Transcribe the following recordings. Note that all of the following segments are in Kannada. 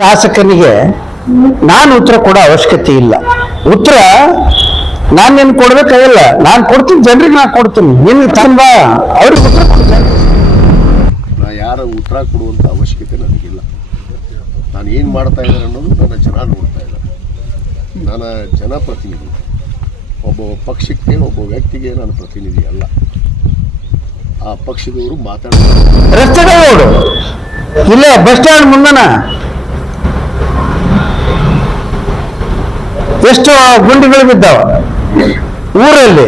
ಶಾಸಕನಿಗೆ ನಾನು ಉತ್ತರ ಕೊಡೋ ಅವಶ್ಯಕತೆ ಇಲ್ಲ. ಉತ್ತರ ನಾನು ನಿನ್ ಕೊಡ್ಬೇಕಾಗಿಲ್ಲ. ನಾನು ಕೊಡ್ತೀನಿ ಜನರಿಗೆ ನಾನು ಕೊಡ್ತೀನಿ. ನಿನ್ಗೆ ತಂದ ಅವ್ರಿಗೆ ಉತ್ತರ ಕೊಡ್ತೇನೆ. ನಾ ಯಾರ ಉತ್ತರ ಕೊಡುವಂತ ಅವಶ್ಯಕತೆ ನನಗಿಲ್ಲ. ನಾನು ಏನು ಮಾಡ್ತಾ ಇದ್ದಾರೆ ಅನ್ನೋದು ನನ್ನ ಜನ ನೋಡ್ತಾ ಇದ್ದಾರೆ. ನಾನು ಜನಪ್ರತಿನಿಧಿ ಒಬ್ಬ ಪಕ್ಷಕ್ಕೆ ಒಬ್ಬ ವ್ಯಕ್ತಿಗೆ ನಾನು ಪ್ರತಿನಿಧಿ ಅಲ್ಲ. ಆ ಪಕ್ಷದವರು ಮಾತಾಡ್ತಾರೆ ರಸ್ತೆಗಳು ನೋಡು ಇಲ್ಲೇ ಬಸ್ ಸ್ಟ್ಯಾಂಡ್ ಮುಂದನ. ಎಷ್ಟು ಗುಂಡಿಗಳು ಬಿದ್ದಾವ. ಊರಲ್ಲಿ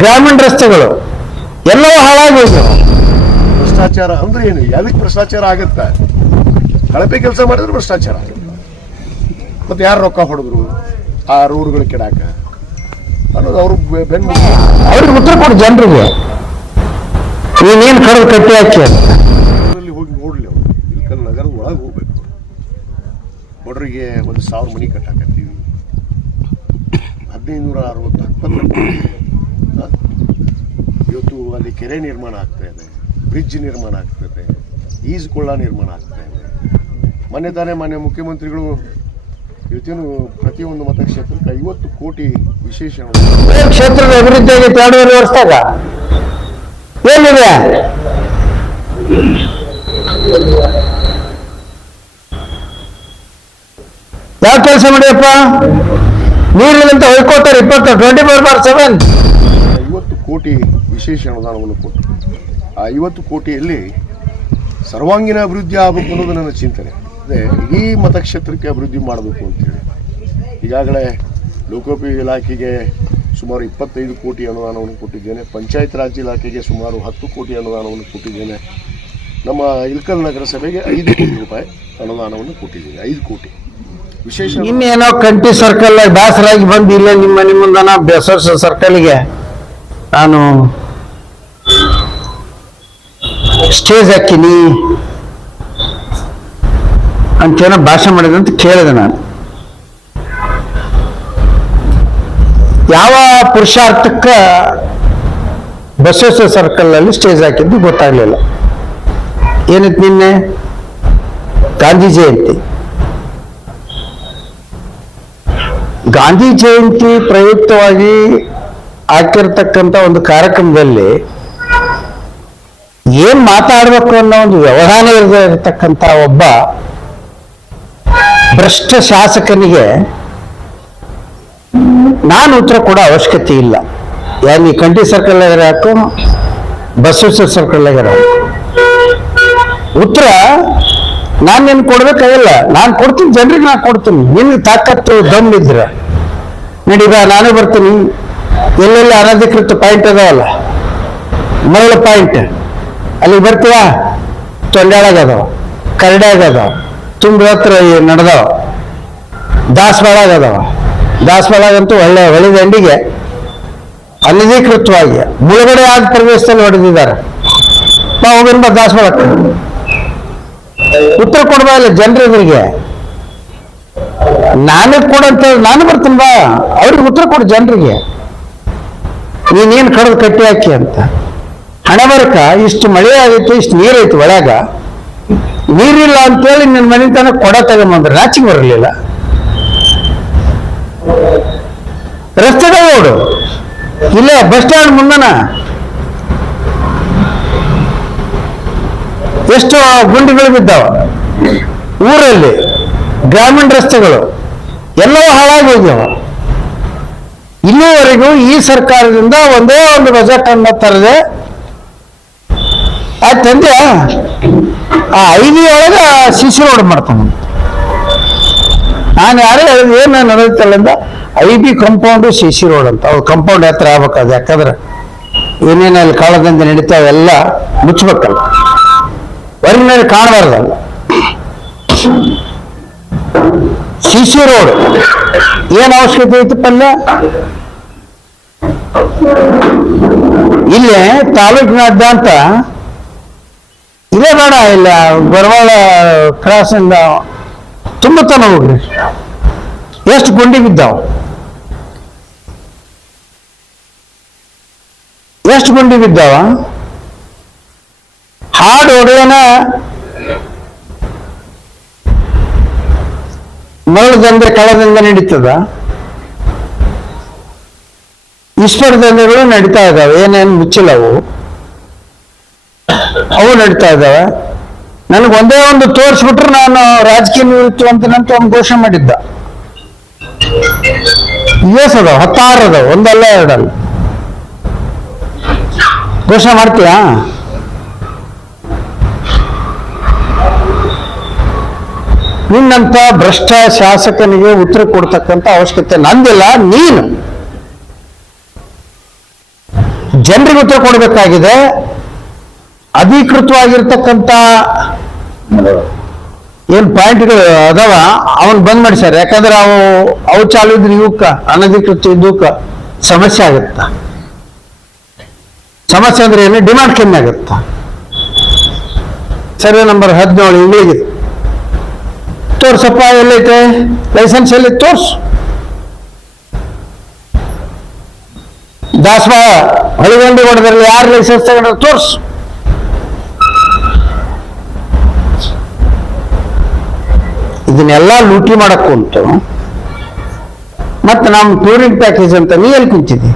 ಗ್ರಾಮೀಣ ರಸ್ತೆಗಳು ಎಲ್ಲವೂ ಹಾಳಾಗಿ ಭ್ರಷ್ಟಾಚಾರ ಅಂದ್ರೆ ಏನು? ಯಾವ್ದಕ್ಕೆ ಭ್ರಷ್ಟಾಚಾರ ಆಗುತ್ತೆ? ಕಳಪೆ ಕೆಲಸ ಮಾಡಿದ್ರೆ ಭ್ರಷ್ಟಾಚಾರ. ಆಗುತ್ತೆ ಮತ್ತೆ ಯಾರು ರೊಕ್ಕ ಹೊಡೆದ್ರು? ಆ ರೋಡ್ಗಳು ಕೆಡಾಕ. ಅನ್ನೋದು ಅವರು ಬೆನ್ನು ಅವ್ರಿಗೆ ಉತ್ತರ ಕೊಡು ಜನರಿಗೆ. ನೀನೇನು ಕಡ್ದು ಕಟ್ಟಿ ಹಾಕಿ ಅಂತ ಊರಲ್ಲಿ ಹೋಗಿ ನೋಡ್ಲಿ ಅವರು ಇಲ್ಕಲ್ ನಗರದ ಒಳಗೆ ಹೋಗ್ಬೇಕು ಬಡ್ರಿಗೆ ಒಂದು ಸಾವಿರ ಮನಿ ಕಟ್ಟಾಕತ್ತೀವಿ. ಹದಿನೈದು ನೂರ ಅರವತ್ತು ಇವತ್ತು ಅಲ್ಲಿ ಕೆರೆ ನಿರ್ಮಾಣ ಆಗ್ತಾ ಇದೆ, ಬ್ರಿಡ್ಜ್ ನಿರ್ಮಾಣ ಆಗ್ತದೆ ಈಜುಕೊಳ್ಳ ನಿರ್ಮಾಣ ಆಗ್ತಾ ಇದೆ. ಮೊನ್ನೆ ತಾನೇ ಮಾನ್ಯ ಮುಖ್ಯಮಂತ್ರಿಗಳು ಇವತ್ತೇನು ಪ್ರತಿಯೊಂದು ಮತಕ್ಷೇತ್ರಕ್ಕೆ ಐವತ್ತು ಕೋಟಿ ವಿಶೇಷ ಕ್ಷೇತ್ರದ ಅಭಿವೃದ್ಧಿಯಾಗಿ ಎರಡೂವರೆ ವರ್ಷದಾಗ ಏನಿದೆ? ಯಾವ ಕೆಲಸ ಮಾಡಿಯಪ್ಪ ನೀರಿಲ್ಲಂತ ಹೊಯ್ಕೋತಾರೆ ಇಪ್ಪತ್ತು ಟ್ವೆಂಟಿ ಫೋರ್ ಬಾರ್ ಸೆವೆನ್ ಐವತ್ತು ಕೋಟಿ ವಿಶೇಷ ಅನುದಾನವನ್ನು ಕೊಟ್ಟು ಆ ಐವತ್ತು ಕೋಟಿಯಲ್ಲಿ ಸರ್ವಾಂಗೀಣ ಅಭಿವೃದ್ಧಿ ಆಗಬೇಕು ಅನ್ನೋದು ನನ್ನ ಚಿಂತನೆ. ಅದೇ ಇಡೀ ಮತಕ್ಷೇತ್ರಕ್ಕೆ ಅಭಿವೃದ್ಧಿ ಮಾಡಬೇಕು ಅಂತೇಳಿ. ಈಗಾಗಲೇ ಲೋಕೋಪಯೋಗಿ ಇಲಾಖೆಗೆ ಸುಮಾರು ಇಪ್ಪತ್ತೈದು ಕೋಟಿ ಅನುದಾನವನ್ನು ಕೊಟ್ಟಿದ್ದೇನೆ. ಪಂಚಾಯತ್ ರಾಜ್ ಇಲಾಖೆಗೆ ಸುಮಾರು ಹತ್ತು ಕೋಟಿ ಅನುದಾನವನ್ನು ಕೊಟ್ಟಿದ್ದೇನೆ. ನಮ್ಮ ಇಲ್ಕಲ್ ನಗರಸಭೆಗೆ ಐದು ಕೋಟಿ ರೂಪಾಯಿ ಅನುದಾನವನ್ನು ಕೊಟ್ಟಿದ್ದೇನೆ. ಐದು ಕೋಟಿ. ಇನ್ನೇನೋ ಕಂಟಿ ಸರ್ಕಲ್ ಬೇಸರಾಗಿ ಬಂದು ಇಲ್ಲೇ ನಿಮ್ಮ ನಿಮ್ಮಂದನ ಬೆಸರ್ಸ ಸರ್ಕಲ್ಗೆ ನಾನು ಸ್ಟೇಜ್ ಹಾಕಿನಿ ಅಂತೇನೋ ಭಾಷೆ ಮಾಡಿದೆ ಅಂತ ಕೇಳಿದೆ ನಾನು. ಯಾವ ಪುರುಷಾರ್ಥಕ್ಕ ಬಸವೇಶ್ವರ ಸರ್ಕಲ್ ಅಲ್ಲಿ ಸ್ಟೇಜ್ ಹಾಕಿದ್ದು ಗೊತ್ತಾಗ್ಲಿಲ್ಲ. ಏನಿತ್ತು ನಿನ್ನೆ? ಗಾಂಧಿ ಜಯಂತಿ ಗಾಂಧಿ ಜಯಂತಿ ಪ್ರಯುಕ್ತವಾಗಿ ಹಾಕಿರ್ತಕ್ಕಂಥ ಒಂದು ಕಾರ್ಯಕ್ರಮದಲ್ಲಿ ಏನ್ ಮಾತಾಡ್ಬೇಕು ಅನ್ನೋ ಒಂದು ವ್ಯವಧಾನ ಇರತಕ್ಕಂತ ಒಬ್ಬ ಭ್ರಷ್ಟ ಶಾಸಕನಿಗೆ ನಾನು ಉತ್ತರ ಕೊಡೋ ಅವಶ್ಯಕತೆ ಇಲ್ಲ. ಯಾರು ಕಂಟಿ ಸರ್ಕಲ್ ಹಾಕು ಬಸವೇಶ್ವರ ಸರ್ಕಲ್ ಉತ್ತರ, ನಾನು ನಿನ್ ಕೊಡ್ಬೇಕಾಗಿಲ್ಲ. ನಾನು ಕೊಡ್ತೀನಿ, ಜನರಿಗೆ ನಾನು ಕೊಡ್ತೀನಿ. ನಿನ್ಗೆ ತಾಕತ್ತು ದಮ್ ಇದ್ರೆ ನಡಿ ಬಾ, ನಾನೇ ಬರ್ತೀನಿ. ಎಲ್ಲೆಲ್ಲಿ ಅನಧಿಕೃತ ಪಾಯಿಂಟ್ ಅದಾವಲ್ಲ? ಮರಳ ಪಾಯಿಂಟ್ ಅಲ್ಲಿ ಬರ್ತೀವ? ತೊಂಡಾಳಾಗ ಅದಾವ ತುಂಬ ಹತ್ರ ನಡೆದಾವ. ದಾಸವಾಳಾಗ ದಾಸವಾಳಾಗಂತೂ ಒಳ್ಳೆ ಒಳ್ಳೆ ದಂಡಿಗೆ ಅನಧಿಕೃತವಾಗಿ ಮುಳುಗಡೆ ಆದ ಪ್ರದೇಶದಲ್ಲಿ ಹೊಡೆದಿದ್ದಾರೆ. ನಾವು ಬಂದ ದಾಸವಾಳ ಉತ್ತರ ಕೊಡ್ಬಾ ಇಲ್ಲ ಜನರಿಗೆ ನಾನೇ ಕೊಡಂತ ನಾನು ಬರ್ತೀನಿ ಬಾ. ಅವ್ರಿಗೆ ಉತ್ತರ ಕೊಡು ಜನರಿಗೆ. ನೀನೇನು ಕಡದು ಕಟ್ಟಿ ಹಾಕಿ ಅಂತ. ಹಣ ಬರಕ, ಇಷ್ಟು ಮಳೆ ಆಗೈತೆ, ಇಷ್ಟು ನೀರೈತೆ ಒಳಗ. ನೀರಿಲ್ಲ ಅಂತೇಳಿ ನಿನ್ನ ಮನೆ ತನಕ ಕೊಡ ತಗೊಂಬಂದ್ರೆ ರಾಚಿಗೆ ಬರಲಿಲ್ಲ. ರಸ್ತೆ ನೋಡು ಇಲ್ಲ ಬಸ್ ಸ್ಟ್ಯಾಂಡ್ ಮುಂದನ. ಎಷ್ಟು ಗುಂಡಿಗಳು ಬಿದ್ದಾವ. ಊರಲ್ಲಿ ಗ್ರಾಮೀಣ ರಸ್ತೆಗಳು ಎಲ್ಲವೂ ಹಾಳಾಗಿ ಹೋಗ್ಯಾವ. ಇಲ್ಲಿವರೆಗೂ ಈ ಸರ್ಕಾರದಿಂದ ಒಂದೇ ಒಂದು ಬಜೆಟ್ ಅನ್ನ ತರದೆ ಆ ಆ ಸಿ ಸಿ ಸಿಸಿ ರೋಡ್ ಮಾಡ್ತಾನೆ. ನಾನು ಯಾರೇ ಹೇಳಿದ್ ಏನು ನಡೆಯುತ್ತಲ್ಲಿಂದ I B compound C C road ಅಂತ. ಅವ್ರು ಕಂಪೌಂಡ್ ಹತ್ರ ಆಗ್ಬೇಕಾದ ಯಾಕಂದ್ರೆ ಏನೇನು ಅಲ್ಲಿ ಕಾಳದಂತೆ ನಡೀತಾವೆಲ್ಲ ಮುಚ್ಬೇಕಲ್ಲ. ಹೊರಗಿನಲ್ಲಿ ಕಾಣಬಾರ್ದಲ್ಲ. ಸಿ ಸಿ ರೋಡ್ ಏನ್ ಅವಶ್ಯಕತೆ ಐತಿ ಪಲ್ಯ? ಇಲ್ಲಿ ತಾಲೂಕಿನಾದ್ಯಂತ ಇದೇ ಬೇಡ, ಇಲ್ಲ ಬರವಾಳ ಕ್ರಾಸಿಂದ ತುಂಬತಾನ ಹೋಗ್ರಿ. ಎಷ್ಟು ಗುಂಡಿ ಬಿದ್ದಾವ? ಎಷ್ಟು ಗುಂಡಿ ಬಿದ್ದಾವ? ಹಾಡು ಹೊಡೆಯನ ಮರಳು ದಂಧೆ ಕಳ್ಳದಿಂದ ನಡೀತದ? ದಂಧೆಗಳು ನಡೀತಾ ಇದ್ದಾವೆ. ಏನೇನು ಮುಚ್ಚಲವು? ಅವು ನಡೀತಾ ಇದ್ದಾವೆ. ನನಗೆ ಒಂದೇ ಒಂದು ತೋರಿಸ್ಬಿಟ್ರೆ ನಾನು ರಾಜಕೀಯ ನಿವೃತ್ತಿ ಅಂತ ಒಂದು ಘೋಷಣೆ ಮಾಡಿದ್ದ. ಎಸ್ ಅದಾವ ಹತ್ತಾರು ಅದಾವ ಒಂದಲ್ಲ ಎರಡಲ್ಲ. ಘೋಷಣೆ ಮಾಡ್ತೀಯಾ? ನಿನ್ನಂತ ಭ್ರಷ್ಟ ಶಾಸಕನಿಗೆ ಉತ್ತರ ಕೊಡ್ತಕ್ಕಂಥ ಅವಶ್ಯಕತೆ ನಂದಿಲ್ಲ, ನೀನು. ಜನರಿಗೆ ಉತ್ತರ ಕೊಡಬೇಕಾಗಿದೆ. ಅಧಿಕೃತವಾಗಿರ್ತಕ್ಕಂಥ ಏನು ಪಾಯಿಂಟ್ಗಳು ಅದಾವ? ಅವನು ಬಂದ್ ಮಾಡಿ ಸರ್, ಯಾಕಂದ್ರೆ ಅವು ಅವು ಚಾಲು ಇದ್ರೆ ಇವಕ್ಕ ಅನಧಿಕೃತ ಇದ್ದಕ್ಕ ಸಮಸ್ಯೆ ಆಗುತ್ತ? ಸಮಸ್ಯೆ ಅಂದ್ರೆ ಏನು? ಡಿಮಾಂಡ್ ಕಮ್ಮಿ ಆಗುತ್ತ? ಸರ್ವೆ ನಂಬರ್ ಹದಿನೇಳು ಇಂಗ್ಲಿಗೆ ತೋರ್ಸಪ್ಪ, ಎಲ್ಲೈತೆ? ಲೈಸೆನ್ಸ್ ಎಲ್ಲಿ? ತೋರ್ಸು. ದಾಸಬಾ ಹೊಳಿಗಂಡಿ ಹೊಡೆದ್ರಲ್ಲಿ ಯಾರು ಲೈಸೆನ್ಸ್ ತಗೊಂಡ್ರೆ ತೋರ್ಸು. ಇದನ್ನೆಲ್ಲ ಲೂಟಿ ಮಾಡಕ್ ಕುಂತು ಮತ್ತೆ ನಮ್ಮ ಟೂರಿಂಗ್ ಪ್ಯಾಕೇಜ್ ಅಂತ ನೀ ಎಲ್ಲಿ ಕುಂತಿದ್ದಿ?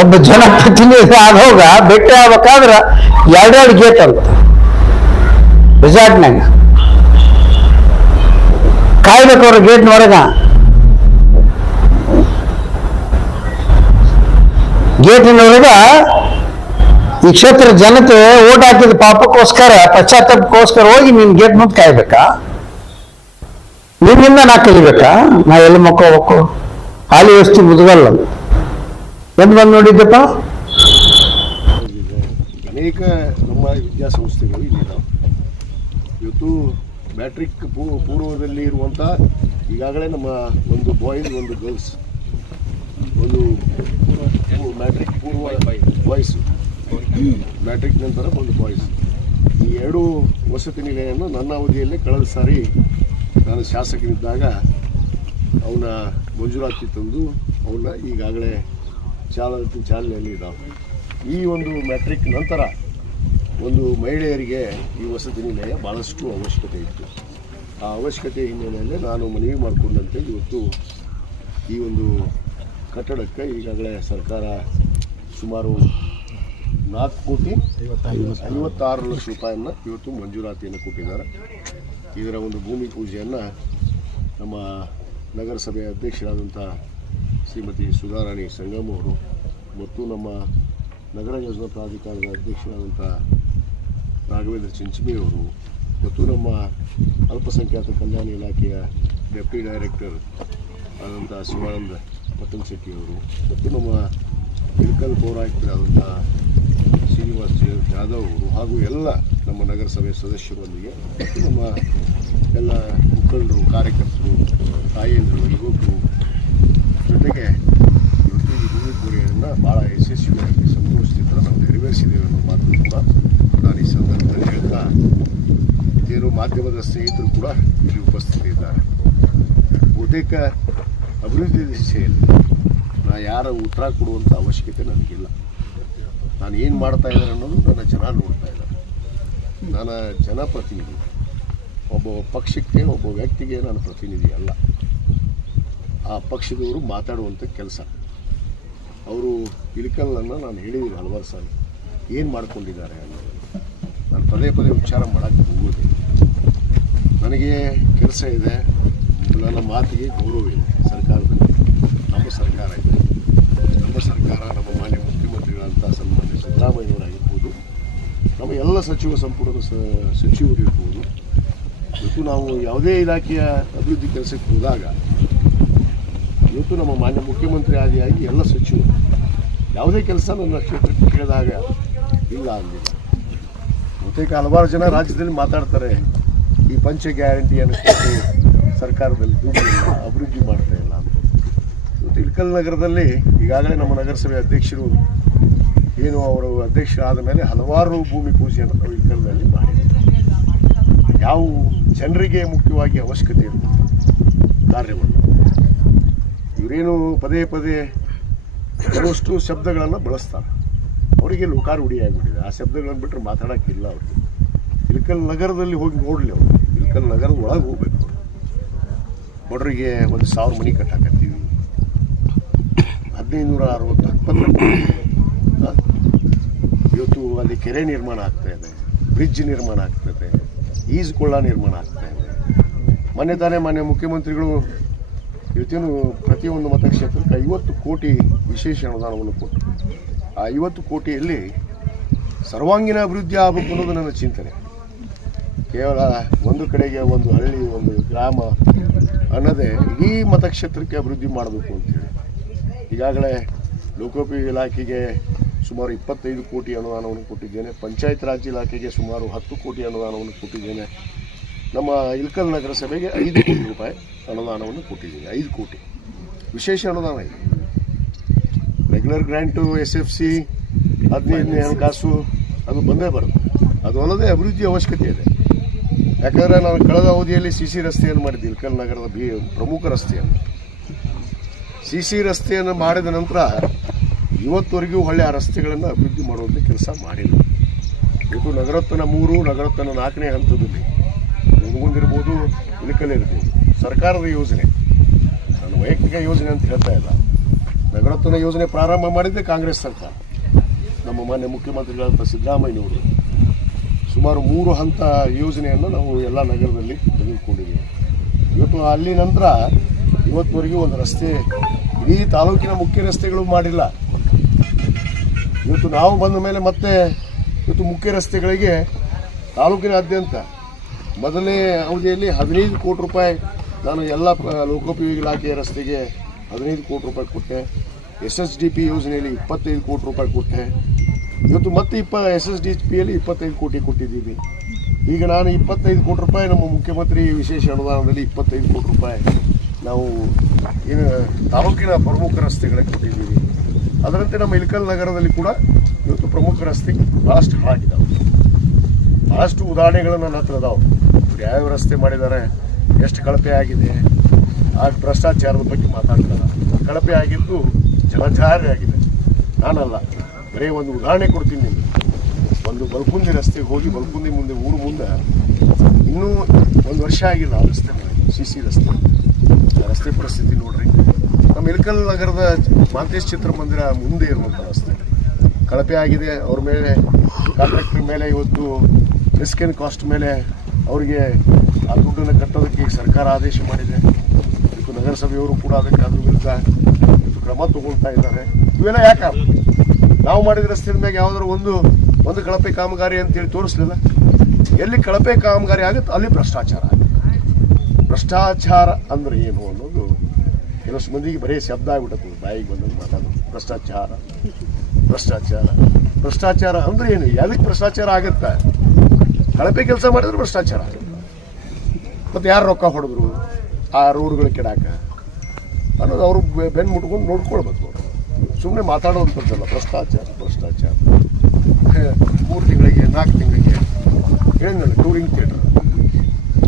ಒಬ್ಬ ಜನಪ್ರತಿನಿಧಿ ಆದೋಗ ಭೇಟಿ ಆಗ್ಬೇಕಾದ್ರೆ ಎರಡೆರಡು ಗೇಟ್ ಅಂತ ರೆಸಾರ್ಟ್ನಾಗ ಕಾಯ್ಬೇಕು ಅವ್ರ ಗೇಟ್ನ ಹೊರಗ ಗೇಟಿನ ಹೊರಗ ಈ ಕ್ಷೇತ್ರ ಜನತೆ ಓಟ್ ಹಾಕಿದ ಪಾಪಕ್ಕೋಸ್ಕರ, ಪಶ್ಚಾತ್ತಾಪಕ್ಕೋಸ್ಕರ ಹೋಗಿ ನೀನು ಗೇಟ್ ಮುಂದೆ ಕಾಯ್ಬೇಕಾ? ನಿನ್ನಿಂದ ನಾ ಕಲಿಬೇಕಾ? ನಾ ಎಲ್ಲಿ ಮಕ್ಕೋಬೇಕು? ಹಾಲಿ ವ್ಯವಸ್ಥೆ ಮುದುಗಲ್ಲ ಎಂದು ಬಂದು ನೋಡಿದ್ದಪ್ಪ ಅನೇಕ ನಮ್ಮ ವಿದ್ಯಾಸಂಸ್ಥೆಗಳು ಇಲ್ಲಿದ್ದಾವೆ ಇವತ್ತು ಮ್ಯಾಟ್ರಿಕ್ ಪೂರ್ವದಲ್ಲಿ ಇರುವಂಥ ಈಗಾಗಲೇ ನಮ್ಮ ಒಂದು ಬಾಯ್ಸ್, ಒಂದು ಗರ್ಲ್ಸ್. ಒಂದು ಮ್ಯಾಟ್ರಿಕ್ ಪೂರ್ವ ಬಾಯ್ಸ್. ಮ್ಯಾಟ್ರಿಕ್ ನಂತರ ಒಂದು ಬಾಯ್ಸ್. ಈ ಎರಡು ವಸತಿ ನಿಲಯವನ್ನು ನನ್ನ ಅವಧಿಯಲ್ಲೇ ಕಳೆದ ಸಾರಿ ನಾನು ಶಾಸಕನಿದ್ದಾಗ ಅವನ ಮಂಜೂರಾತಿ ತಂದು ಅವನ್ನ ಈಗಾಗಲೇ ಚಾಲನೆ, ಚಾಲನೆಯಲ್ಲಿ ಇದ್ದಾವೆ ಈ ಒಂದು ಮ್ಯಾಟ್ರಿಕ್ ನಂತರ ಒಂದು ಮಹಿಳೆಯರಿಗೆ ಈ ವಸತಿ ನಿಲಯ ಭಾಳಷ್ಟು ಅವಶ್ಯಕತೆ ಇತ್ತು. ಆ ಅವಶ್ಯಕತೆ ಹಿನ್ನೆಲೆಯಲ್ಲಿ ನಾನು ಮನವಿ ಮಾಡಿಕೊಂಡಂತೆ ಇವತ್ತು ಈ ಒಂದು ಕಟ್ಟಡಕ್ಕೆ ಈಗಾಗಲೇ ಸರ್ಕಾರ ಸುಮಾರು ನಾಲ್ಕು ಕೋಟಿ, ಐವತ್ತಾರು ಲಕ್ಷ ರೂಪಾಯಿಯನ್ನು ಇವತ್ತು ಮಂಜೂರಾತಿಯನ್ನು ಕೊಟ್ಟಿದ್ದಾರೆ. ಇದರ ಒಂದು ಭೂಮಿ ಪೂಜೆಯನ್ನು ನಮ್ಮ ನಗರಸಭೆಯ ಅಧ್ಯಕ್ಷರಾದಂಥ ಶ್ರೀಮತಿ ಸುಧಾರಾಣಿ ಸಂಗಮ್ ಅವರು ಮತ್ತು ನಮ್ಮ ನಗರ ಯೋಜನಾ ಪ್ರಾಧಿಕಾರದ ಅಧ್ಯಕ್ಷರಾದಂಥ ರಾಘವೇಂದ್ರ ಚಿಂಚಮಿ ಅವರು ಮತ್ತು ನಮ್ಮ ಅಲ್ಪಸಂಖ್ಯಾತ ಕಲ್ಯಾಣ ಇಲಾಖೆಯ ಡೆಪ್ಟಿ ಡೈರೆಕ್ಟರ್ ಆದಂಥ ಶಿವಾನಂದ ಪಟ್ಟಣ ಶೆಟ್ಟಿ ಅವರು ಮತ್ತು ನಮ್ಮ ಇಳಕಲ್ ಪೌರಾಯುಕ್ತರಾದಂಥ ಶ್ರೀನಿವಾಸ್ ಜಾಧವ್ ಅವರು ಹಾಗೂ ಎಲ್ಲ ನಮ್ಮ ನಗರಸಭೆ ಸದಸ್ಯರೊಂದಿಗೆ ನಮ್ಮ ಎಲ್ಲ ಮುಖಂಡರು, ಕಾರ್ಯಕರ್ತರು, ತಾಯಂದರು, ಯುವಕರು ಜೊತೆಗೆ ಇವತ್ತು ಈ ಭಾಳ ಯಶಸ್ವಿಯಾಗಿ, ಸಂತೋಷದಿಂದ ನಾವು ನೆರವೇರಿಸಿದ್ದೇವೆ ಅನ್ನೋ ಮಾತು ಕೂಡ ನಾನು ಈ ಸಂದರ್ಭದಲ್ಲಿ ಹೇಳ್ತಾ ಏನು ಮಾಧ್ಯಮದ ಸ್ನೇಹಿತರು ಕೂಡ ಇಲ್ಲಿ ಉಪಸ್ಥಿತರಿದ್ದಾರೆ ಬಹುತೇಕ ಅಭಿವೃದ್ಧಿ ದಿಶೆಯಲ್ಲಿ ನಾ ಯಾರ ಉತ್ತರ ಕೊಡುವಂಥ ಅವಶ್ಯಕತೆ ನನಗಿಲ್ಲ. ನಾನು ಏನು ಮಾಡ್ತಾ ಇದ್ದಾರೆ ಅನ್ನೋದು ನನ್ನ ಜನ ನೋಡ್ತಾ ಇದ್ದಾರೆ. ನಾನು ಜನಪ್ರತಿನಿಧಿ, ಒಬ್ಬ ಪಕ್ಷಕ್ಕೆ, ಒಬ್ಬ ವ್ಯಕ್ತಿಗೆ ನಾನು ಪ್ರತಿನಿಧಿ ಅಲ್ಲ. ಆ ಪಕ್ಷದವರು ಮಾತಾಡುವಂಥ ಕೆಲಸ. ಅವರು ಇಳಕಲ್ಲನ್ನು ನಾನು ಹೇಳಿದ್ದೀನಿ ಹಲವಾರು ಸಾರಿ. ಏನು ಮಾಡ್ಕೊಂಡಿದ್ದಾರೆ ಅನ್ನೋದು. ನಾನು ಪದೇ ಪದೇ ಉಚ್ಚಾರ ಮಾಡೋಕ್ಕೆ ಹೋಗೋದಿಲ್ಲ ನನಗೆ ಕೆಲಸ ಇದೆ ನನ್ನ ಮಾತಿಗೆ ಗೌರವ ಇದೆ, ಸರ್ಕಾರದಲ್ಲಿ. ನಮ್ಮ ಸರ್ಕಾರ ಇದೆ. ನಮ್ಮ ಸರ್ಕಾರ ನಮ್ಮ ಮಾನ್ಯ ಮುಖ್ಯಮಂತ್ರಿಗಳಂಥ ಸನ್ಮಾನ್ಯ ಸಿದ್ದರಾಮಯ್ಯವರಾಗಿರ್ಬೋದು ನಮ್ಮ ಎಲ್ಲ ಸಚಿವ ಸಂಪುಟದ ಸಚಿವರು ಇರ್ಬೋದು ಇವತ್ತು ನಾವು ಯಾವುದೇ ಇಲಾಖೆಯ ಅಭಿವೃದ್ಧಿ ಕೆಲಸಕ್ಕೆ ಹೋದಾಗ, ಇವತ್ತು ನಮ್ಮ ಮಾನ್ಯ ಮುಖ್ಯಮಂತ್ರಿ ಆದಿಯಾಗಿ ಎಲ್ಲ ಸಚಿವರು ಯಾವುದೇ ಕೆಲಸ ನನ್ನ ಕ್ಷೇತ್ರಕ್ಕೆ ಕೇಳಿದಾಗ ಇಲ್ಲ ಅಂದಿಲ್ಲ ಬಹುತೇಕ ಹಲವಾರು ಜನ ರಾಜ್ಯದಲ್ಲಿ ಮಾತಾಡ್ತಾರೆ. ಈ ಪಂಚ ಗ್ಯಾರಂಟಿಯನ್ನು ಸರ್ಕಾರದಲ್ಲಿ ದುಡ್ಡು ಇಲ್ಲ ಅಭಿವೃದ್ಧಿ ಮಾಡ್ತಾ ಇಲ್ಲ ಅಂತ. ಇಳಕಲ್ ನಗರದಲ್ಲಿ ಈಗಾಗಲೇ ನಮ್ಮ ನಗರಸಭೆ ಅಧ್ಯಕ್ಷರು ಏನು ಅವರು ಅಧ್ಯಕ್ಷರಾದ ಮೇಲೆ ಹಲವಾರು ಭೂಮಿ ಪೂಜೆಯನ್ನು ನಾವು ಇಳಕಲ್ನಲ್ಲಿ ಮಾಡಿದ್ದೀವಿ ಯಾವ ಜನರಿಗೆ ಮುಖ್ಯವಾಗಿ ಅವಶ್ಯಕತೆ ಇರುವಂಥ ಕಾರ್ಯವನ್ನು. ಇವರೇನು ಪದೇ ಪದೇ ಕೆಲವಷ್ಟು ಶಬ್ದಗಳನ್ನು ಬಳಸ್ತಾರೆ. ಅವರಿಗೆ ಲೋಕಾರೂಢಿ ಆಗಿಬಿಟ್ಟಿದೆ. ಆ ಶಬ್ದಗಳನ್ನು ಬಿಟ್ಟರೆ ಮಾತಾಡೋಕ್ಕಿಲ್ಲ ಅವ್ರಿಗೆ ಇಲ್ಕಲ್ ನಗರದಲ್ಲಿ ಹೋಗಿ ನೋಡಲಿ ಅವರು. ಇಲ್ಕಲ್ ನಗರದ ಒಳಗೆ ಹೋಗ್ಬೇಕು ಬಡ್ರಿಗೆ ಒಂದು ಸಾವಿರ ಮನೆ ಕಟ್ಟಾಕತ್ತೀವಿ. ಹದಿನೈದು ನೂರ ಅರವತ್ತು ಹತ್ತೊಂಬತ್ತು? ಇವತ್ತು ಅಲ್ಲಿ ಕೆರೆ ನಿರ್ಮಾಣ ಆಗ್ತಾ ಇದೆ. ಬ್ರಿಡ್ಜ್ ನಿರ್ಮಾಣ ಆಗ್ತಾ ಇದೆ. ಈಜುಕೊಳ್ಳ ನಿರ್ಮಾಣ ಆಗ್ತಾ ಇದೆ. ಮೊನ್ನೆ ತಾನೇ ಮಾನ್ಯ ಮುಖ್ಯಮಂತ್ರಿಗಳು ಇವತ್ತೇನು ಪ್ರತಿಯೊಂದು ಮತಕ್ಷೇತ್ರಕ್ಕೆ ಐವತ್ತು ಕೋಟಿ ವಿಶೇಷ ಅನುದಾನವನ್ನು ಕೊಟ್ಟರು. ಆ ಐವತ್ತು ಕೋಟಿಯಲ್ಲಿ ಸರ್ವಾಂಗೀಣ ಅಭಿವೃದ್ಧಿ ಆಗಬೇಕು ಅನ್ನೋದು ನನ್ನ ಚಿಂತನೆ. ಕೇವಲ ಒಂದು ಕಡೆಗೆ ಒಂದು ಹಳ್ಳಿ, ಒಂದು ಗ್ರಾಮ ಅನ್ನೋದೇ ಇಡೀ ಮತಕ್ಷೇತ್ರಕ್ಕೆ ಅಭಿವೃದ್ಧಿ ಮಾಡಬೇಕು ಅಂತೇಳಿ. ಈಗಾಗಲೇ ಲೋಕೋಪಯೋಗಿ ಇಲಾಖೆಗೆ ಸುಮಾರು ಇಪ್ಪತ್ತೈದು ಕೋಟಿ ಅನುದಾನವನ್ನು ಕೊಟ್ಟಿದ್ದೇನೆ. ಪಂಚಾಯತ್ ರಾಜ್ ಇಲಾಖೆಗೆ ಸುಮಾರು ಹತ್ತು ಕೋಟಿ ಅನುದಾನವನ್ನು ಕೊಟ್ಟಿದ್ದೇನೆ. ನಮ್ಮ ಇಲ್ಕಲ್ ನಗರಸಭೆಗೆ ಐದು ಕೋಟಿ ರೂಪಾಯಿ ಅನುದಾನವನ್ನು ಕೊಟ್ಟಿದ್ದೀನಿ. ಐದು ಕೋಟಿ. ವಿಶೇಷ ಅನುದಾನ ಇದೆ regular grant S F C ಹದಿನೈದನೇ ಹಣಕಾಸು ಅದು ಬಂದೇ ಬರುತ್ತೆ. ಅದು ಅಲ್ಲದೆ ಅಭಿವೃದ್ಧಿ ಅವಶ್ಯಕತೆ ಇದೆ. ಯಾಕಂದರೆ ನಾನು ಕಳೆದ ಅವಧಿಯಲ್ಲಿ ಸಿ ಸಿ ರಸ್ತೆಯನ್ನು ಮಾಡಿದ್ದೆ ಇಲ್ಕಲ್ ನಗರದ ಬಿ ಪ್ರಮುಖ ರಸ್ತೆಯನ್ನು. ಸಿ ಸಿ ರಸ್ತೆಯನ್ನು ಮಾಡಿದ ನಂತರ ಇವತ್ತವರೆಗೂ ಒಳ್ಳೆ ಆ ರಸ್ತೆಗಳನ್ನು ಅಭಿವೃದ್ಧಿ ಮಾಡುವಂಥ ಕೆಲಸ ಮಾಡಿಲ್ಲ. ಇದು ನಗರತ್ನ ಮೂರು ನಗರತ್ತನ ನಾಲ್ಕನೇ ಹಂತದಲ್ಲಿ ಮುಂದಿರ್ಬೋದು ಇಳಕಲ್ ಇರ್ಬೋದು. ಸರ್ಕಾರದ ಯೋಜನೆ. ನಾನು ವೈಯಕ್ತಿಕ ಯೋಜನೆ ಅಂತ ಹೇಳ್ತಾ ಇಲ್ಲ. ನಗರತ್ನ ಯೋಜನೆ ಪ್ರಾರಂಭ ಮಾಡಿದ್ದೆ ಕಾಂಗ್ರೆಸ್ ಸರ್ಕಾರ. ನಮ್ಮ ಮಾನ್ಯ ಮುಖ್ಯಮಂತ್ರಿಗಳಾದಂಥ ಸಿದ್ದರಾಮಯ್ಯನವರು ಸುಮಾರು ಮೂರು ಹಂತ ಯೋಜನೆಯನ್ನು ನಾವು ಎಲ್ಲ ನಗರದಲ್ಲಿ ತೆಗೆದುಕೊಂಡಿದ್ದೀವಿ. ಇವತ್ತು ಅಲ್ಲಿ ನಂತರ ಇವತ್ತುವರೆಗೂ ಒಂದು ರಸ್ತೆ ಇಡೀ ತಾಲೂಕಿನ ಮುಖ್ಯ ರಸ್ತೆಗಳು ಮಾಡಿಲ್ಲ. ಇವತ್ತು ನಾವು ಬಂದ ಮೇಲೆ ಮತ್ತೆ ಇವತ್ತು ಮುಖ್ಯ ರಸ್ತೆಗಳಿಗೆ ತಾಲೂಕಿನಾದ್ಯಂತ ಮೊದಲನೇ ಅವಧಿಯಲ್ಲಿ ಹದಿನೈದು ಕೋಟಿ ರೂಪಾಯಿ ನಾನು ಎಲ್ಲ ಲೋಕೋಪಯೋಗಿ ಇಲಾಖೆಯ ರಸ್ತೆಗೆ ಹದಿನೈದು ಕೋಟಿ ರೂಪಾಯಿ ಕೊಟ್ಟೆ. ಎಸ್ ಎಸ್ ಡಿ ಪಿ ಯೋಜನೆಯಲ್ಲಿ ಇಪ್ಪತ್ತೈದು ಕೋಟಿ ರೂಪಾಯಿ ಕೊಟ್ಟೆ. ಇವತ್ತು ಮತ್ತೆ ಇಪ್ಪ ಎಸ್ ಎಸ್ ಡಿ ಪಿಯಲ್ಲಿ ಇಪ್ಪತ್ತೈದು ಕೋಟಿ ಕೊಟ್ಟಿದ್ದೀವಿ. ಈಗ ನಾನು ಇಪ್ಪತ್ತೈದು ಕೋಟಿ ರೂಪಾಯಿ ನಮ್ಮ ಮುಖ್ಯಮಂತ್ರಿ ವಿಶೇಷ ಅನುದಾನದಲ್ಲಿ ಇಪ್ಪತ್ತೈದು ಕೋಟಿ ರೂಪಾಯಿ ನಾವು ಏನು ತಾಲೂಕಿನ ಪ್ರಮುಖ ರಸ್ತೆಗಳಿಗೆ ಕೊಟ್ಟಿದ್ದೀವಿ. ಅದರಂತೆ ನಮ್ಮ ಇಳಕಲ್ ನಗರದಲ್ಲಿ ಕೂಡ ಇವತ್ತು ಪ್ರಮುಖ ರಸ್ತೆ ಭಾಳಷ್ಟು ಹಾಳಾಗಿದ್ದಾವೆ ಭಾಳಷ್ಟು ಉದಾಹರಣೆಗಳು ನನ್ನ ಹತ್ರ ಅದಾವೆ. ಯಾವ್ಯಾವ ರಸ್ತೆ ಮಾಡಿದ್ದಾರೆ, ಎಷ್ಟು ಕಳಪೆ ಆಗಿದೆ ಆ ಭ್ರಷ್ಟಾಚಾರದ ಬಗ್ಗೆ ಮಾತಾಡ್ತಾರೆ. ಕಳಪೆ ಆಗಿದ್ದು ಜಲಜಾರಿ ಆಗಿದೆ. ನಾನಲ್ಲ, ಬರೀ ಒಂದು ಉದಾಹರಣೆ ಕೊಡ್ತೀನಿ ನಿಮಗೆ. ಒಂದು ಬಲ್ಕುಂದಿ ರಸ್ತೆಗೆ ಹೋಗಿ ಬಲ್ಕುಂದಿ ಮುಂದೆ, ಊರು ಮುಂದೆ ಇನ್ನೂ ಒಂದು ವರ್ಷ ಆಗಿಲ್ಲ ಆ ರಸ್ತೆ ಸಿ ಸಿ ರಸ್ತೆ. ರಸ್ತೆ ಪರಿಸ್ಥಿತಿ ನೋಡ್ರಿ. ನಮ್ಮ ಇಳಕಲ್ ನಗರದ ಮಾಂತೇಶ್ ಚಿತ್ರಮಂದಿರ ಮುಂದೆ ಇರುವಂಥ ರಸ್ತೆ. ಕಳಪೆ ಆಗಿದೆ, ಅವ್ರ ಮೇಲೆ, ಕಾಂಟ್ರಾಕ್ಟರ್ ಮೇಲೆ ಇವತ್ತು ರಿಸ್ಕ್ ಆ್ಯಂಡ್ ಕಾಸ್ಟ್ ಮೇಲೆ ಅವರಿಗೆ ಆ ದುಡ್ಡನ್ನು ಕಟ್ಟೋದಕ್ಕೆ ಸರ್ಕಾರ ಆದೇಶ ಮಾಡಿದೆ. ಇವತ್ತು ನಗರಸಭೆಯವರು ಕೂಡ ಅದಕ್ಕೆ ಅದ್ರ ವಿರುದ್ಧ ಕ್ರಮ ತಗೊಳ್ತಾ ಇದ್ದಾರೆ. ಇವೆಲ್ಲ ಯಾಕೆ? ನಾವು ಮಾಡಿದ ರಸ್ತೆ ಮ್ಯಾಗ ಯಾವ್ದಾದ್ರು ಒಂದು ಒಂದು ಕಳಪೆ ಕಾಮಗಾರಿ ಅಂತೇಳಿ ತೋರಿಸ್ಲಿಲ್ಲ. ಎಲ್ಲಿ ಕಳಪೆ ಕಾಮಗಾರಿ ಆಗುತ್ತೆ, ಅಲ್ಲಿ ಭ್ರಷ್ಟಾಚಾರ ಭ್ರಷ್ಟಾಚಾರ ಅಂದ್ರೆ ಏನು ಅನ್ನೋದು ಕೆಲವಷ್ಟು ಮಂದಿಗೆ ಬರೀ ಶಬ್ದ ಆಗ್ಬಿಟ್ಟು ಬಾಯಿಗೆ ಬಂದಂಗೆ ಮಾತಾಡೋದು. ಭ್ರಷ್ಟಾಚಾರ ಭ್ರಷ್ಟಾಚಾರ ಭ್ರಷ್ಟಾಚಾರ ಅಂದ್ರೆ ಏನು? ಯಾವ್ದಕ್ಕೆ ಭ್ರಷ್ಟಾಚಾರ ಆಗುತ್ತೆ? ಕಳಪೆ ಕೆಲಸ ಮಾಡಿದ್ರೆ ಭ್ರಷ್ಟಾಚಾರ ಆಗುತ್ತೆ. ಮತ್ತೆ ಯಾರು ರೊಕ್ಕ ಹೊಡೆದ್ರು? ಆ ರೋಡ್ಗಳು ಕೆಡಾಕ ಅನ್ನೋದು ಅವರು ಬೆನ್ನು ಮುಟ್ಕೊಂಡು ನೋಡ್ಕೊಳ್ಬೇಕು ಅವರು. ಸುಮ್ಮನೆ ಮಾತಾಡೋವಂಥದ್ದಲ್ಲ, ಭ್ರಷ್ಟಾಚಾರ ಭ್ರಷ್ಟಾಚಾರ. ಮೂರು ತಿಂಗಳಿಗೆ, ನಾಲ್ಕು ತಿಂಗಳಿಗೆ. ಹೇಳಿದ್ನಲ್ಲ, ಟೂರಿಂಗ್ ಥಿಯೇಟರ್.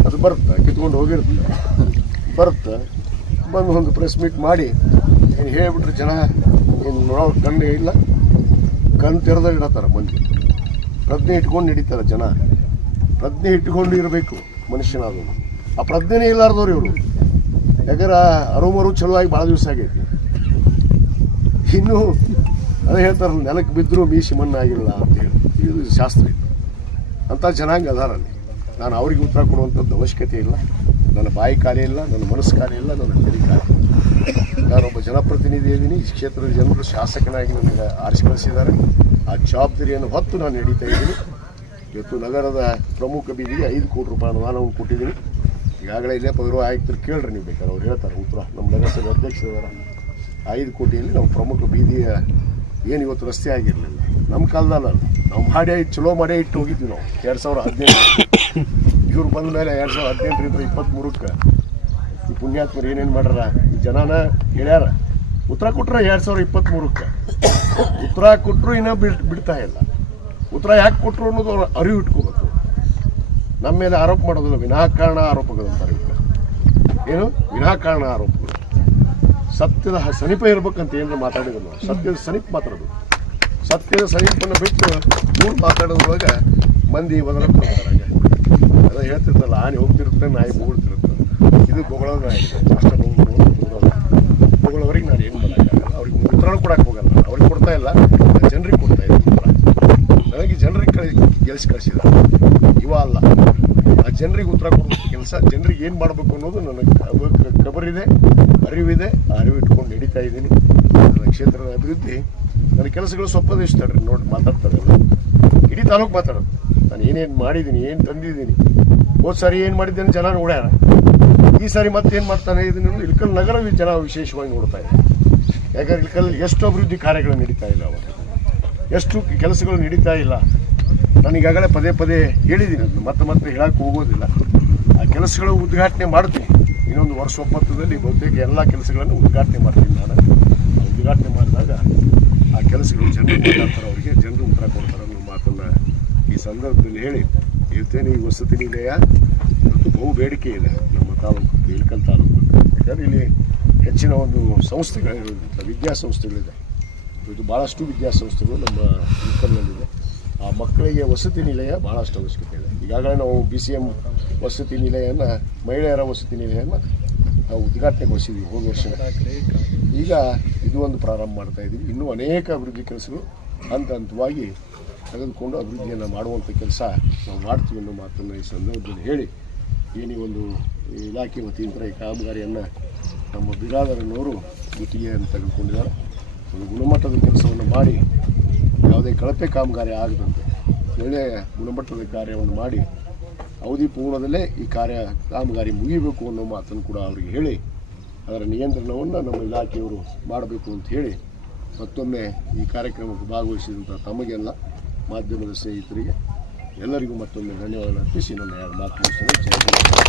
ಅದು ಬರುತ್ತೆ? ಕಿತ್ಕೊಂಡು ಹೋಗಿರುತ್ತೆ? ಬರುತ್ತೆ? ಬಂದು ಒಂದು ಪ್ರೆಸ್ ಮೀಟ್ ಮಾಡಿ, ಏನು ಹೇಳಿಬಿಟ್ರೆ ಜನ, ಏನು ನೋಡೋ ಕಣ್ಣೇ ಇಲ್ಲ, ಕಣ್ಣು ತೆರೆದಾಗ ಇಡತ್ತಾರೆ ಮಂದಿ ಪ್ರಜ್ಞೆ ಇಟ್ಕೊಂಡು ನಡೀತಾರೆ ಜನ. ಪ್ರಜ್ಞೆ ಇಟ್ಕೊಂಡು ಇರಬೇಕು ಮನುಷ್ಯನಾದವನು. ಆ ಪ್ರಜ್ಞೆನೇ ಇಲ್ಲಾರ್ದವ್ರು ಇವರು. ಯಾಕಂದ್ರೆ ಅರುಮರು ಚಲೋ ಆಗಿ ಭಾಳ ದಿವಸ ಆಗೈತಿ. ಇನ್ನು ಅದೇ ಹೇಳ್ತಾರೆ ನೆಲಕ್ಕೆ ಬಿದ್ದರೂ ಮೀಸಿ ಮಣ್ಣಾಗಿಲ್ಲ ಅಂತ ಹೇಳಿ. ಇದು ಶಾಸ್ತ್ರ ಇದು. ಅಂಥ ಜನಾಂಗ ಅದಾರಲ್ಲಿ ನಾನು ಅವ್ರಿಗೆ ಉತ್ತರ ಕೊಡುವಂಥದ್ದು ಅವಶ್ಯಕತೆ ಇಲ್ಲ. ನನ್ನ ಬಾಯಿ ಖಾಲಿ ಇಲ್ಲ, ನನ್ನ ಮನಸ್ಸು ಖಾಲಿ ಇಲ್ಲ, ನನ್ನ ತಲೆ ಖಾಲಿ. ನಾನೊಬ್ಬ ಜನಪ್ರತಿನಿಧಿ ಇದ್ದೀನಿ. ಈ ಕ್ಷೇತ್ರದ ಜನರು ಶಾಸಕನಾಗಿ ನನಗೆ ಆರಿಸಿ ಕಳಿಸಿದ್ದಾರೆ. ಆ ಜವಾಬ್ದಾರಿಯನ್ನು ಹೊತ್ತು ನಾನು ನಡೀತಾ ಇದ್ದೀನಿ. ಇವತ್ತು ನಗರದ ಪ್ರಮುಖ ಬೀದಿಗೆ ಐದು ಕೋಟಿ ರೂಪಾಯಿ ಅನುದಾನವನ್ನು ಕೊಟ್ಟಿದ್ದೀನಿ. ಈಗಾಗಲೇ ಇಲ್ಲೇ ಪೌರ ಆಯುಕ್ತರು ಕೇಳ್ರಿ ನೀವು ಬೇಕಾದ್ರೆ, ಅವ್ರು ಹೇಳ್ತಾರೆ ಉತ್ತರ. ನಮ್ಮ ನಗರಸಭೆ ಅಧ್ಯಕ್ಷರಿದ್ದಾರೆ ಐದು ಕೋಟಿಯಲ್ಲಿ ನಮ್ಮ ಪ್ರಮುಖ ಬೀದಿಯ ಏನು ಇವತ್ತು ರಸ್ತೆ ಆಗಿರಲಿಲ್ಲ. ನಮ್ಮ ಕಾಲದಲ್ಲ ನಾವು ಮಾಡೇ ಚಲೋ ಮಾಡಿ ಇಟ್ಟು ಹೋಗಿದ್ವಿ ನಾವು. ಎರಡು ಸಾವಿರ ಹದಿನೆಂಟು. ಇವ್ರು ಬಂದ ಮೇಲೆ ಎರಡು ಸಾವಿರದ ಹದಿನೆಂಟರಿಂದ ಇಪ್ಪತ್ತ್ಮೂರಕ್ಕೆ ಈ ಪುಣ್ಯಾತ್ಮರು ಏನೇನು ಮಾಡ್ಯಾರ? ಈ ಜನನ ಹೇಳ್ಯಾರ, ಉತ್ತರ ಕೊಟ್ಟರೆ ಎರಡು ಸಾವಿರದ ಇಪ್ಪತ್ತ್ಮೂರಕ್ಕೆ ಉತ್ತರ ಕೊಟ್ಟರು ಇನ್ನೂ ಬಿಡ್ ಬಿಡ್ತಾ ಇಲ್ಲ. ಉತ್ತರ ಯಾಕೆ ಕೊಟ್ಟರು ಅನ್ನೋದು ಅವ್ರ ಅರಿವು ನಮ್ಮ ಮೇಲೆ ಆರೋಪ ಮಾಡೋದಿಲ್ಲ, ವಿನಾಕಾರಣ ಆರೋಪಗಳಂತಾರೆ ಇವಕ್ಕೆ ಏನು? ವಿನಾಕಾರಣ ಆರೋಪಗಳು. ಸತ್ಯದ ಸನಿಪ ಇರ್ಬೇಕಂತ ಏನಾರ ಮಾತಾಡಿದ್ರು ನಾವು ಸತ್ಯದ ಸನಿಪ್ ಮಾತಾಡೋದು. ಸತ್ಯದ ಸಮೀಪನ ಬಿಟ್ಟು ಊರು ಮಾತಾಡೋದ್ರೊಳಗೆ ಮಂದಿ ಬದಲಾಗ ಅದ ಹೇಳ್ತಿರ್ತಲ್ಲ, ಆನೆ ಹೋಗ್ತಿರುತ್ತೆ, ನಾಯಿ ಬೋಗ್ತಿರುತ್ತೆ ಇದು ಬೊಗಳ ನಾಯಿ. ಅಷ್ಟ ಬೊಗಳವರಿಗೆ ನಾನು ಏನು ಮಾಡೋಕ್ಕಾಗಲ್ಲ. ಅವ್ರಿಗೆ ಉತ್ತರ ಕೊಡಕ್ಕೆ ಹೋಗಲ್ಲ. ಅವ್ರಿಗೆ ಕೊಡ್ತಾ ಇಲ್ಲ, ಜನರಿಗೆ ಕೊಡ್ತಾ ಇದ್ದೀನಿ ಉತ್ತರ ನನಗೆ ಜನರಿಗೆ ಕಳಿ, ಗೆಲ್ಸಿ ಕಳಿಸಿದ. ಇವ ಅಲ್ಲ. ಆ ಜನರಿಗೆ ಉತ್ತರ ಕೊಡುವಂಥ ಕೆಲಸ, ಜನರಿಗೆ ಏನು ಮಾಡಬೇಕು ಅನ್ನೋದು ನನಗೆ ಖಬರಿದೆ ಅರಿವಿದೆ. ಅರಿವು ಇಟ್ಕೊಂಡು ನಡೀತಾ ಇದ್ದೀನಿ. ನನ್ನ ಕ್ಷೇತ್ರದ ಅಭಿವೃದ್ಧಿ, ನನ್ನ ಕೆಲಸಗಳು ಇಷ್ಟ ನೋಡಿ, ಮಾತಾಡ್ತಾರೆ ಇಡೀ ತಾಲೂಕು ಮಾತಾಡೋದು. ನಾನು ಏನೇನು ಮಾಡಿದ್ದೀನಿ, ಏನು ತಂದಿದ್ದೀನಿ. ಹೋದ ಸಾರಿ ಏನು ಮಾಡಿದ್ದೇನೆ, ಜನ ನೋಡ್ಯಾರ. ಈ ಸಾರಿ ಮತ್ತೇನು ಮಾಡ್ತಾನೆ ಇದನ್ನು ಇಲ್ಕಲ್ ನಗರ ಜನ ವಿಶೇಷವಾಗಿ ನೋಡ್ತಾ ಇದೆ ಯಾಕಂದ್ರೆ ಇಳ್ಕಲ್ಲಿ ಎಷ್ಟು ಅಭಿವೃದ್ಧಿ ಕಾರ್ಯಗಳು ನಡೀತಾ ಇಲ್ಲ ಅವಾಗ. ಎಷ್ಟು ಕೆಲಸಗಳು ನಡೀತಾ ಇಲ್ಲ. ನಾನು ಈಗಾಗಲೇ ಪದೇ ಪದೇ ಹೇಳಿದ್ದೀನಿ ಅದನ್ನು ಮತ್ತೆ ಮತ್ತೆ ಹೇಳಕ್ಕೆ ಹೋಗೋದಿಲ್ಲ. ಆ ಕೆಲಸಗಳು ಉದ್ಘಾಟನೆ ಮಾಡ್ತೀನಿ. ಇನ್ನೊಂದು ವರ್ಷ ಒಪ್ಪತ್ತದಲ್ಲಿ ಬಹುತೇಕ ಎಲ್ಲ ಕೆಲಸಗಳನ್ನು ಉದ್ಘಾಟನೆ ಮಾಡ್ತೀನಿ ನಾನು. ಉದ್ಘಾಟನೆ ಮಾಡಿದಾಗ ಆ ಕೆಲಸಗಳು ಜನರು ಮಾತಾಡ್ತಾರೆ, ಅವರಿಗೆ ಜನರು ಉತ್ತರ ಕೊಡ್ತಾರೆ ಅನ್ನೋ ಮಾತನ್ನು ಈ ಸಂದರ್ಭದಲ್ಲಿ ಹೇಳಿ. ಇರ್ತೇನೆ ಈ ವಸತಿ ನಿಲಯ ಮತ್ತು ಬಹು ಬೇಡಿಕೆ ಇದೆ ನಮ್ಮ ತಾಲೂಕು ಇಳ್ಕಲ್ ತಾಲೂಕು. ಯಾಕಂದರೆ ಇಲ್ಲಿ ಹೆಚ್ಚಿನ ಒಂದು ಸಂಸ್ಥೆಗಳಿರುವಂಥ ವಿದ್ಯಾಸಂಸ್ಥೆಗಳಿದೆ. ಇದು ಭಾಳಷ್ಟು ವಿದ್ಯಾಸಂಸ್ಥೆಗಳು ನಮ್ಮ ಇಳ್ಕಲ್ನಲ್ಲಿದೆ ಆ ಮಕ್ಕಳಿಗೆ ವಸತಿ ನಿಲಯ ಭಾಳಷ್ಟು ಅವಶ್ಯಕತೆ ಇದೆ. ಈಗಾಗಲೇ ನಾವು ಬಿ ಸಿ ಎಂ ವಸತಿ ನಿಲಯನ, ಮಹಿಳೆಯರ ವಸತಿ ನಿಲಯನ ನಾವು ಉದ್ಘಾಟನೆಗೊಳಿಸಿದ್ವಿ ಹೋದ ವರ್ಷ. ಈಗ ಇದು ಒಂದು ಪ್ರಾರಂಭ ಮಾಡ್ತಾ ಇದ್ದೀವಿ. ಇನ್ನೂ ಅನೇಕ ಅಭಿವೃದ್ಧಿ ಕೆಲಸಗಳು ಹಂತ ಹಂತವಾಗಿ ತೆಗೆದುಕೊಂಡು ಅಭಿವೃದ್ಧಿಯನ್ನು ಮಾಡುವಂಥ ಕೆಲಸ ನಾವು ಮಾಡ್ತೀವಿ ಅನ್ನೋ ಮಾತನ್ನು ಈ ಸಂದರ್ಭದಲ್ಲಿ ಹೇಳಿ ಏನು ಒಂದು ಇಲಾಖೆ ವತಿಯಿಂದ ಈ ಕಾಮಗಾರಿಯನ್ನು ನಮ್ಮ ಬಿರಾದರನ್ನವರು ಗುತ್ತಿಗೆಯನ್ನು ತೆಗೆದುಕೊಂಡಿದ್ದಾರೆ. ಒಂದು ಗುಣಮಟ್ಟದ ಕೆಲಸವನ್ನು ಮಾಡಿ, ಯಾವುದೇ ಕಳಪೆ ಕಾಮಗಾರಿ ಆಗದಂತೆ ಒಳ್ಳೆಯ ಗುಣಮಟ್ಟದ ಕಾರ್ಯವನ್ನು ಮಾಡಿ, ಅವಧಿ ಪೂರ್ಣದಲ್ಲೇ ಈ ಕಾರ್ಯ, ಕಾಮಗಾರಿ ಮುಗಿಬೇಕು ಅನ್ನೋ ಮಾತನ್ನು ಕೂಡ ಅವರಿಗೆ ಹೇಳಿ, ಅದರ ನಿಯಂತ್ರಣವನ್ನು ನಮ್ಮ ಇಲಾಖೆಯವರು ಮಾಡಬೇಕು ಅಂತ ಹೇಳಿ, ಮತ್ತೊಮ್ಮೆ ಈ ಕಾರ್ಯಕ್ರಮಕ್ಕೆ ಭಾಗವಹಿಸಿದಂಥ ತಮಗೆಲ್ಲ, ಮಾಧ್ಯಮದ ಸ್ನೇಹಿತರಿಗೆ ಎಲ್ಲರಿಗೂ ಮತ್ತೊಮ್ಮೆ ಧನ್ಯವಾದ ಅರ್ಪಿಸಿ ನನ್ನ ಎರಡು ಮಾತು.